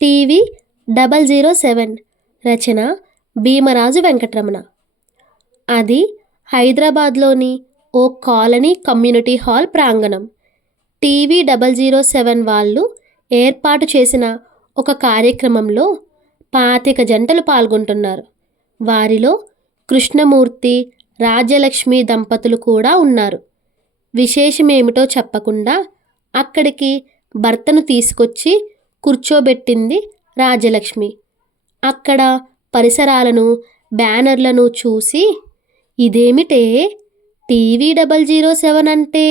TV 007 రచన భీమరాజు వెంకటరమణ. అది హైదరాబాద్లోని ఓ colony community hall ప్రాంగణం. టీవీ 007 వాళ్ళు ఏర్పాటు చేసిన ఒక కార్యక్రమంలో 25 జంటలు పాల్గొంటున్నారు. వారిలో కృష్ణమూర్తి, రాజ్యలక్ష్మి దంపతులు కూడా ఉన్నారు. విశేషమేమిటో చెప్పకుండా అక్కడికి భర్తను తీసుకొచ్చి కూర్చోబెట్టింది రాజ్యలక్ష్మి. అక్కడ పరిసరాలను, బ్యానర్లను చూసి, ఇదేమిటే, టీవీ 007 అంటే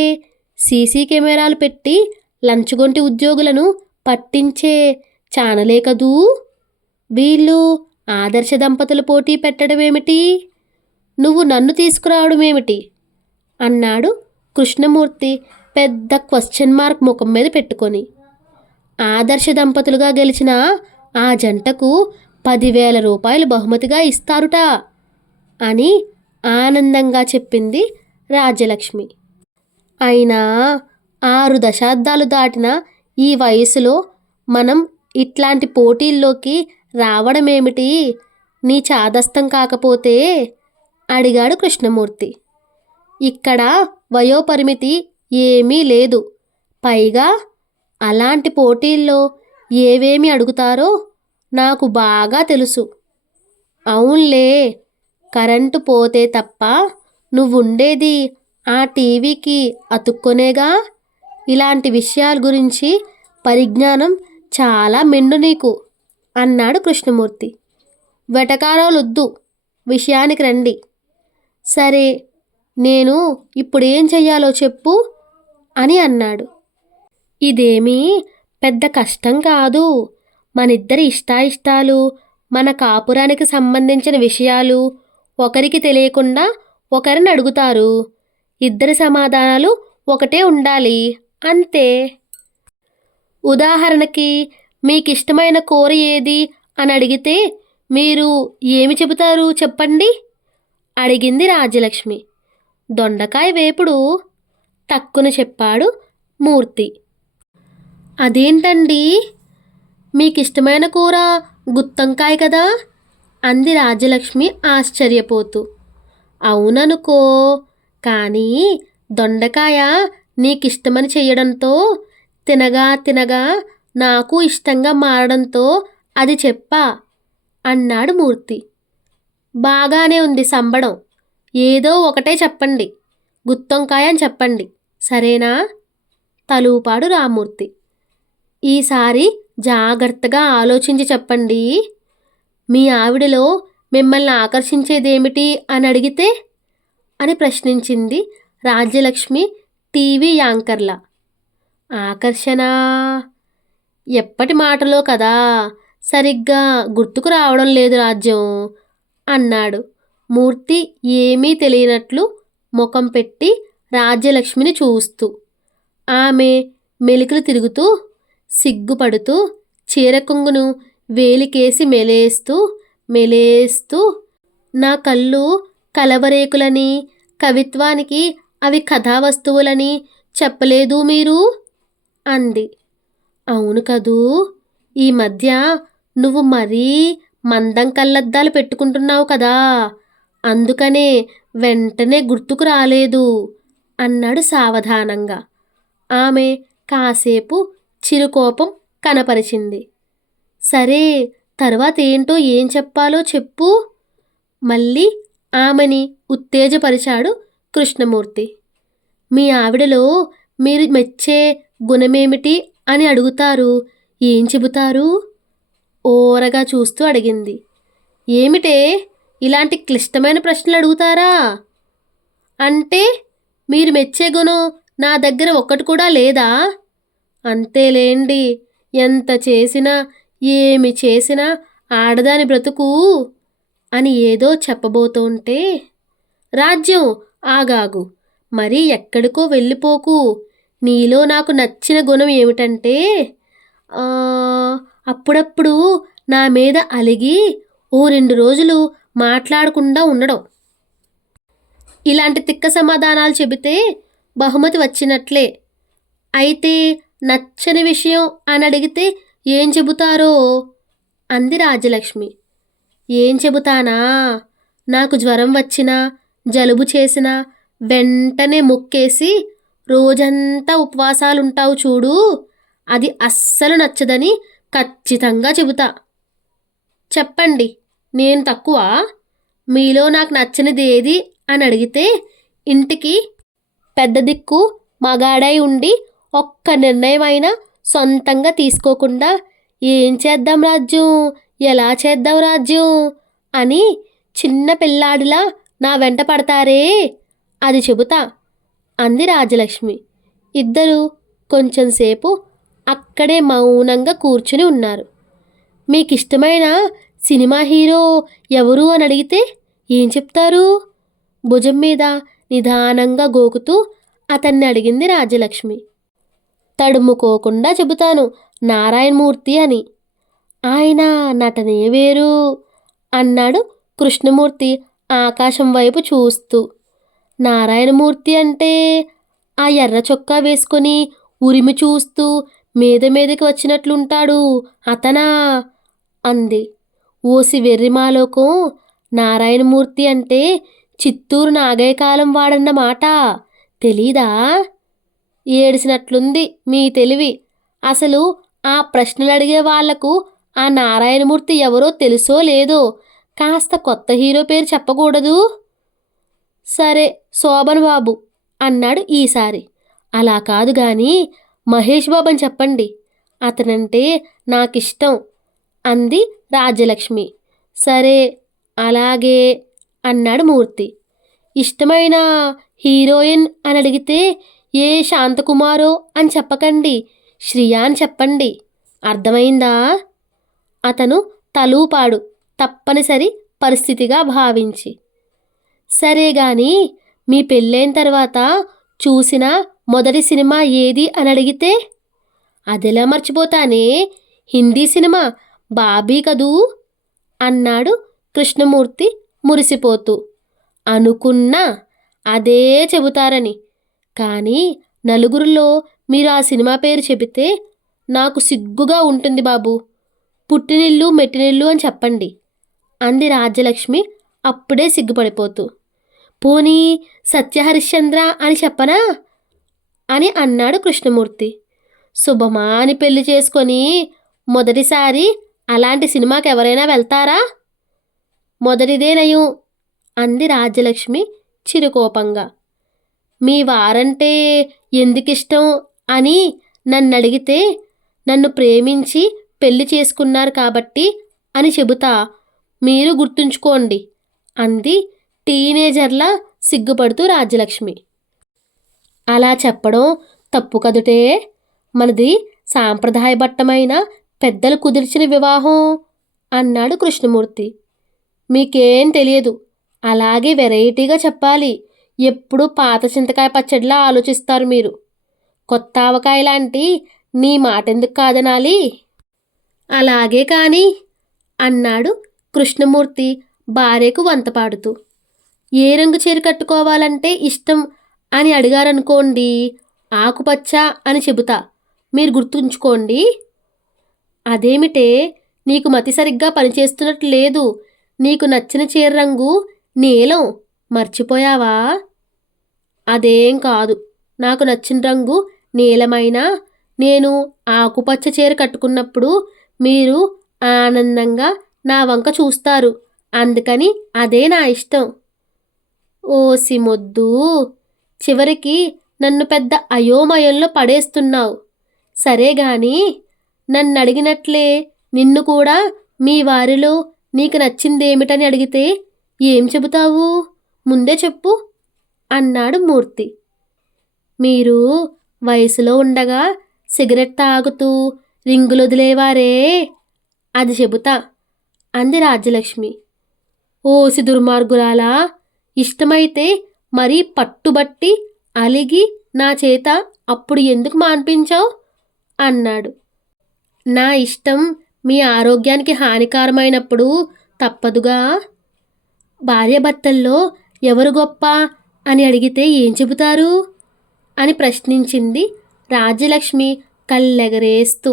సీసీ కెమెరాలు పెట్టి లంచగొంటి ఉద్యోగులను పట్టించే ఛానలే కదూ, వీళ్ళు ఆదర్శ దంపతులు పోటీ పెట్టడమేమిటి, నువ్వు నన్ను తీసుకురావడమేమిటి అన్నాడు కృష్ణమూర్తి పెద్ద క్వశ్చన్ మార్క్ ముఖం మీద పెట్టుకొని. ఆదర్శ దంపతులుగా గెలిచిన ఆ జంటకు 10,000 రూపాయలు బహుమతిగా ఇస్తారుట అని ఆనందంగా చెప్పింది రాజ్యలక్ష్మి. అయినా 6 దశాబ్దాలు దాటిన ఈ వయసులో మనం ఇట్లాంటి పోటీల్లోకి రావడమేమిటి నీ చాదస్తం కాకపోతే అడిగాడు కృష్ణమూర్తి. ఇక్కడ వయోపరిమితి ఏమీ లేదు. పైగా అలాంటి పోటీల్లో ఏవేమి అడుగుతారో నాకు బాగా తెలుసు. అవునులే, కరెంటు పోతే తప్ప నువ్వుండేది ఆ టీవీకి అతుక్కొనేగా. ఇలాంటి విషయాల గురించి పరిజ్ఞానం చాలా మెండు నీకు అన్నాడు కృష్ణమూర్తి. వెటకారాలొద్దు, విషయానికి రండి. సరే, నేను ఇప్పుడేం చెయ్యాలో చెప్పు అని అన్నాడు. ఇదేమీ పెద్ద కష్టం కాదు. మనిద్దరి ఇష్టాయిష్టాలు, మన కాపురానికి సంబంధించిన విషయాలు ఒకరికి తెలియకుండా ఒకరిని అడుగుతారు. ఇద్దరి సమాధానాలు ఒకటే ఉండాలి, అంతే. ఉదాహరణకి, మీకిష్టమైన కూర ఏది అని అడిగితే మీరు ఏమి చెబుతారు చెప్పండి అడిగింది రాజ్యలక్ష్మి. దొండకాయ వేపుడు టక్కున చెప్పాడు మూర్తి. అదేంటండి, మీకిష్టమైన కూర గుత్తొంకాయ కదా అంది రాజ్యలక్ష్మి ఆశ్చర్యపోతూ. అవుననుకో, కానీ దొండకాయ నీకిష్టమని చెయ్యడంతో, తినగా తినగా నాకు ఇష్టంగా మారడంతో అది చెప్పా అన్నాడు మూర్తి. బాగానే ఉంది సంబడం. ఏదో ఒకటే చెప్పండి, గుత్తొంకాయ అని చెప్పండి, సరేనా తలూపాడు రామ్మూర్తి. ఈసారి జాగ్రత్తగా ఆలోచించి చెప్పండి. మీ ఆవిడలో మిమ్మల్ని ఆకర్షించేదేమిటి అని అడిగితే అని ప్రశ్నించింది రాజ్యలక్ష్మి టీవీ యాంకర్లా. ఆకర్షణ ఎప్పటి మాటలో కదా, సరిగ్గా గుర్తుకు రావడం లేదు రాజ్యం అన్నాడు మూర్తి ఏమీ తెలియనట్లు ముఖం పెట్టి రాజ్యలక్ష్మిని చూస్తూ. ఆమె మెలికలు తిరుగుతూ, సిగ్గుపడుతూ, చీర కొంగును వేలికేసి మెలేస్తూ నా కళ్ళు కలవరేకులని, కవిత్వానికి అవి కథావస్తువులని చెప్పలేదు మీరు అంది. అవును కదూ, ఈ మధ్య నువ్వు మరీ మందం కళ్ళద్దాలు పెట్టుకుంటున్నావు కదా, అందుకనే వెంటనే గుర్తుకు రాలేదు అన్నాడు సావధానంగా. ఆమె కాసేపు చిరుకోపం కనపరిచింది. సరే, తర్వాత ఏంటో ఏం చెప్పాలో చెప్పు మళ్ళీ ఆమెని ఉత్తేజపరిచాడు కృష్ణమూర్తి. మీ ఆవిడలో మీరు మెచ్చే గుణమేమిటి అని అడుగుతారు, ఏం చెబుతారు ఓరగా చూస్తూ అడిగింది. ఏమిటే, ఇలాంటి క్లిష్టమైన ప్రశ్నలు అడుగుతారా? అంటే మీరు మెచ్చే గుణం నా దగ్గర ఒక్కటి కూడా లేదా? అంతేలేండి, ఎంత చేసినా ఏమి చేసినా ఆడదాని బ్రతుకు అని ఏదో చెప్పబోతుంటే, రాజ్యం ఆగాగు, మరీ ఎక్కడికో వెళ్ళిపోకు. నీలో నాకు నచ్చిన గుణం ఏమిటంటే, అప్పుడప్పుడు నా మీద అలిగి ఓ 2 రోజులు మాట్లాడకుండా ఉండడం. ఇలాంటి తిక్క సమాధానాలు చెబితే బహుమతి వచ్చినట్లే. అయితే నచ్చని విషయం అని అడిగితే ఏం చెబుతారో అంది రాజ్యలక్ష్మి. ఏం చెబుతానా? నాకు జ్వరం వచ్చినా జలుబు చేసినా వెంటనే మొక్కేసి రోజంతా ఉపవాసాలుంటావు చూడు, అది అస్సలు నచ్చదని ఖచ్చితంగా చెబుతా. చెప్పండి, నేను తక్కువ? మీలో నాకు నచ్చనిది ఏది అని అడిగితే ఇంటికి పెద్ద దిక్కు మగాడై ఉండి ఒక్క నిర్ణయమైనా సొంతంగా తీసుకోకుండా ఏం చేద్దాం రాజ్యం, ఎలా చేద్దాం రాజ్యం అని చిన్న పిల్లాడిలా నా వెంట పడతారే, అది చెబుతా అంది రాజలక్ష్మి. ఇద్దరూ కొంచెంసేపు అక్కడే మౌనంగా కూర్చుని ఉన్నారు. మీకిష్టమైన సినిమా హీరో ఎవరు అని అడిగితే ఏం చెప్తారు? భుజం మీద నిదానంగా గోకుతూ అతన్ని అడిగింది రాజ్యలక్ష్మి. తడుముకోకుండా చెబుతాను, నారాయణమూర్తి అని. ఆయన నటనే వేరు అన్నాడు కృష్ణమూర్తి ఆకాశం వైపు చూస్తూ. నారాయణమూర్తి అంటే ఆ ఎర్ర చొక్కా వేసుకొని ఉరిమి చూస్తూ మీద మీదకి వచ్చినట్లుంటాడు అతనా అంది. ఓసి వెర్రిమాలోకం, నారాయణమూర్తి అంటే చిత్తూరు నాగయ్య కాలం వాడన్నమాట, తెలీదా? ఏడిసినట్లుంది మీ తెలివి. అసలు ఆ ప్రశ్నలు అడిగే వాళ్లకు ఆ నారాయణమూర్తి ఎవరో తెలుసో లేదో కాస్త కొత్త హీరో పేరు చెప్పకూడదు? సరే, శోభన్ బాబు అన్నాడు ఈసారి. అలా కాదు గాని మహేష్ బాబు అని చెప్పండి, అతనంటే నాకిష్టం అంది రాజ్యలక్ష్మి. సరే, అలాగే అన్నాడు మూర్తి. ఇష్టమైన హీరోయిన్ అని అడిగితే ఏ శాంతకుమారో అని చెప్పకండి, శ్రియా అని చెప్పండి, అర్థమైందా? అతను తలూపాడు తప్పనిసరి పరిస్థితిగా భావించి. సరే గాని మీ పెళ్ళైన తర్వాత చూసిన మొదటి సినిమా ఏది అని అడిగితే అదెలా మర్చిపోతానే, హిందీ సినిమా బాబీ కదూ అన్నాడు కృష్ణమూర్తి మురిసిపోతూ. అనుకున్నా అదే చెబుతారని, కానీ నలుగురిలో మీరు ఆ సినిమా పేరు చెబితే నాకు సిగ్గుగా ఉంటుంది బాబు. పుట్టినిల్లు మెట్టినిల్లు అని చెప్పండి అంది రాజ్యలక్ష్మి అప్పుడే సిగ్గుపడిపోతూ. పోనీ సత్యహరిశ్చంద్ర అని చెప్పనా అని అన్నాడు కృష్ణమూర్తి. శుభమా అని పెళ్లి చేసుకొని మొదటిసారి అలాంటి సినిమాకి ఎవరైనా వెళ్తారా? మొదటిదే నయం అంది రాజ్యలక్ష్మి చిరుకోపంగా. మీ వారంటే ఎందుకిష్టం అని నన్నడిగితే నన్ను ప్రేమించి పెళ్లి చేసుకున్నారు కాబట్టి అని చెబుతా, మీరు గుర్తుంచుకోండి అంది టీనేజర్లా సిగ్గుపడుతూ రాజ్యలక్ష్మి. అలా చెప్పడం తప్పు కదుటే, మనది సాంప్రదాయబద్ధమైన పెద్దలు కుదిర్చిన వివాహం అన్నాడు కృష్ణమూర్తి. మీకేం తెలియదు, అలాగే వెరైటీగా చెప్పాలి. ఎప్పుడు పాత చింతకాయ పచ్చడిలా ఆలోచిస్తారు మీరు. కొత్త ఆవకాయ లాంటి నీ మాటెందుకు కాదనాలి? అలాగే కాని అన్నాడు కృష్ణమూర్తి భార్యకు వంతపాడుతూ. ఏ రంగు చీర కట్టుకోవాలంటే ఇష్టం అని అడిగారనుకోండి, ఆకుపచ్చ అని చెబుతా, మీరు గుర్తుంచుకోండి. అదేమిటే, నీకు మతి సరిగ్గా పనిచేస్తున్నట్టు లేదు. నీకు నచ్చిన చీర రంగు నీలం, మర్చిపోయావా? అదేం కాదు, నాకు నచ్చిన రంగు నీలమైనా నేను ఆకుపచ్చ చీర కట్టుకున్నప్పుడు మీరు ఆనందంగా నా వంక చూస్తారు, అందుకని అదే నా ఇష్టం. ఓసి మొద్దు, చివరికి నన్ను పెద్ద అయోమయంలో పడేస్తున్నావు. సరే గాని నన్నడిగినట్లే నిన్ను కూడా మీ వారిలో నీకు నచ్చిందేమిటని అడిగితే ఏం చెబుతావు? ముందే చెప్పు అన్నాడు మూర్తి. మీరు వయసులో ఉండగా సిగరెట్ తాగుతూ రింగులొదిలేవారే, అది చెబుతా అంది రాజ్యలక్ష్మి. ఓసి దుర్మార్గురాలా, ఇష్టమైతే మరీ పట్టుబట్టి అలిగి నా చేత అప్పుడు ఎందుకు మాన్పించావు అన్నాడు. నా ఇష్టం మీ ఆరోగ్యానికి హానికరమైనప్పుడు తప్పదుగా. భార్యాభర్తల్లో ఎవరు గొప్ప అని అడిగితే ఏం చెబుతారు అని ప్రశ్నించింది రాజ్యలక్ష్మి కళ్ళెగరేస్తూ.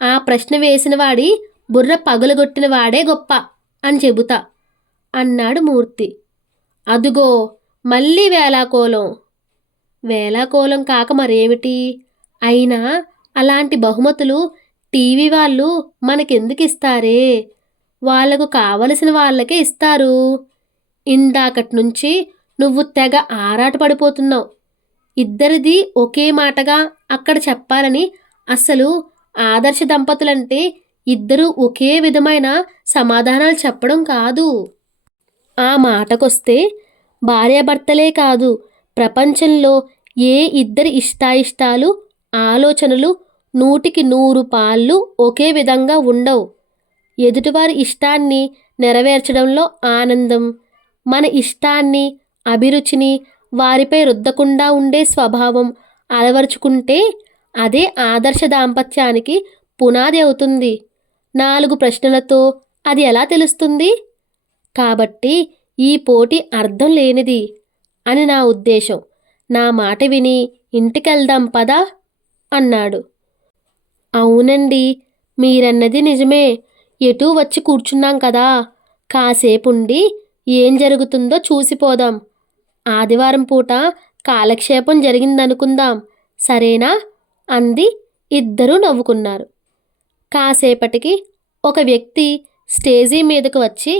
ఆ ప్రశ్న వేసిన వాడి బుర్ర పగులగొట్టిన వాడే గొప్ప అని చెబుతా అన్నాడు మూర్తి. అదుగో మళ్ళీ వేళాకోళం. వేళాకోళం కాక మరేమిటి? అయినా అలాంటి బహుమతులు టీవీ వాళ్ళు మనకెందుకు ఇస్తారే? వాళ్లకు కావలసిన వాళ్ళకే ఇస్తారు. ఇందాకటి నుంచి నువ్వు తెగ ఆరాటపడిపోతున్నావు. ఇద్దరిది ఒకే మాటగా అక్కడ చెప్పాలని. అసలు ఆదర్శ దంపతులంటే ఇద్దరూ ఒకే విధమైన సమాధానాలు చెప్పడం కాదు. ఆ మాటకొస్తే భార్యాభర్తలే కాదు, ప్రపంచంలో ఏ ఇద్దరి ఇష్టాయిష్టాలు, ఆలోచనలు 100కి 100 పాళ్ళు ఒకే విధంగా ఉండవు. ఎదుటివారి ఇష్టాన్ని నెరవేర్చడంలో ఆనందం, మన ఇష్టాన్ని, అభిరుచిని వారిపై రుద్దకుండా ఉండే స్వభావం అలవరుచుకుంటే అదే ఆదర్శ దాంపత్యానికి పునాది అవుతుంది. 4 ప్రశ్నలతో అది ఎలా తెలుస్తుంది? కాబట్టి ఈ పోటీ అర్థం లేనిది అని నా ఉద్దేశం. నా మాట విని ఇంటికెళ్దాం పదా అన్నాడు. అవునండి, మీరన్నది నిజమే. ఎటూ వచ్చి కూర్చున్నాం కదా, కాసేపుండి ఏం జరుగుతుందో చూసిపోదాం. ఆదివారం పూట కాలక్షేపం జరిగిందనుకుందాం, సరేనా అంది. ఇద్దరూ నవ్వుకున్నారు. కాసేపటికి ఒక వ్యక్తి స్టేజీ మీదకు వచ్చి,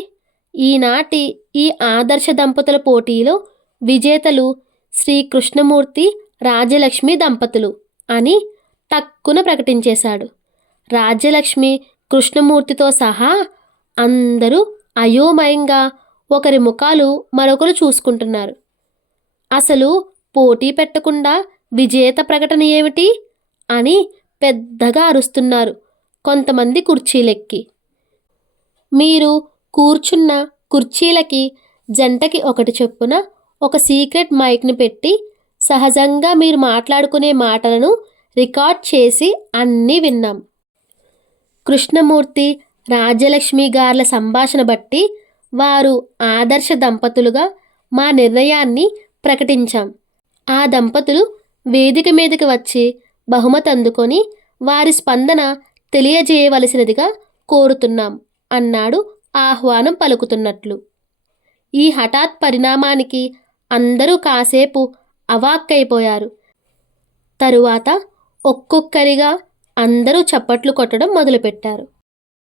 ఈనాటి ఈ ఆదర్శ దంపతుల పోటీలో విజేతలు శ్రీ కృష్ణమూర్తి, రాజ్యలక్ష్మి దంపతులు అని టక్కున ప్రకటించేశాడు. రాజ్యలక్ష్మి, కృష్ణమూర్తితో సహా అందరూ అయోమయంగా ఒకరి ముఖాలు మరొకరు చూసుకుంటున్నారు. అసలు పోటీ పెట్టకుండా విజేత ప్రకటన ఏమిటి అని పెద్దగా అరుస్తున్నారు కొంతమంది కుర్చీలెక్కి. మీరు కూర్చున్న కుర్చీలకి జంటకి ఒకటి చొప్పున ఒక సీక్రెట్ మైక్ని పెట్టి సహజంగా మీరు మాట్లాడుకునే మాటలను రికార్డ్ చేసి అన్నీ విన్నాం. కృష్ణమూర్తి, రాజ్యలక్ష్మి గార్ల సంభాషణ బట్టి వారు ఆదర్శ దంపతులుగా మా నిర్ణయాన్ని ప్రకటించాం. ఆ దంపతులు వేదిక మీదకి వచ్చి బహుమతి అందుకొని వారి స్పందన తెలియజేయవలసినదిగా కోరుతున్నాం అన్నాడు ఆహ్వానం పలుకుతున్నట్లు. ఈ హఠాత్ పరిణామానికి అందరూ కాసేపు అవాక్కైపోయారు. తరువాత ఒక్కొక్కరిగా అందరూ చప్పట్లు కొట్టడం మొదలుపెట్టారు.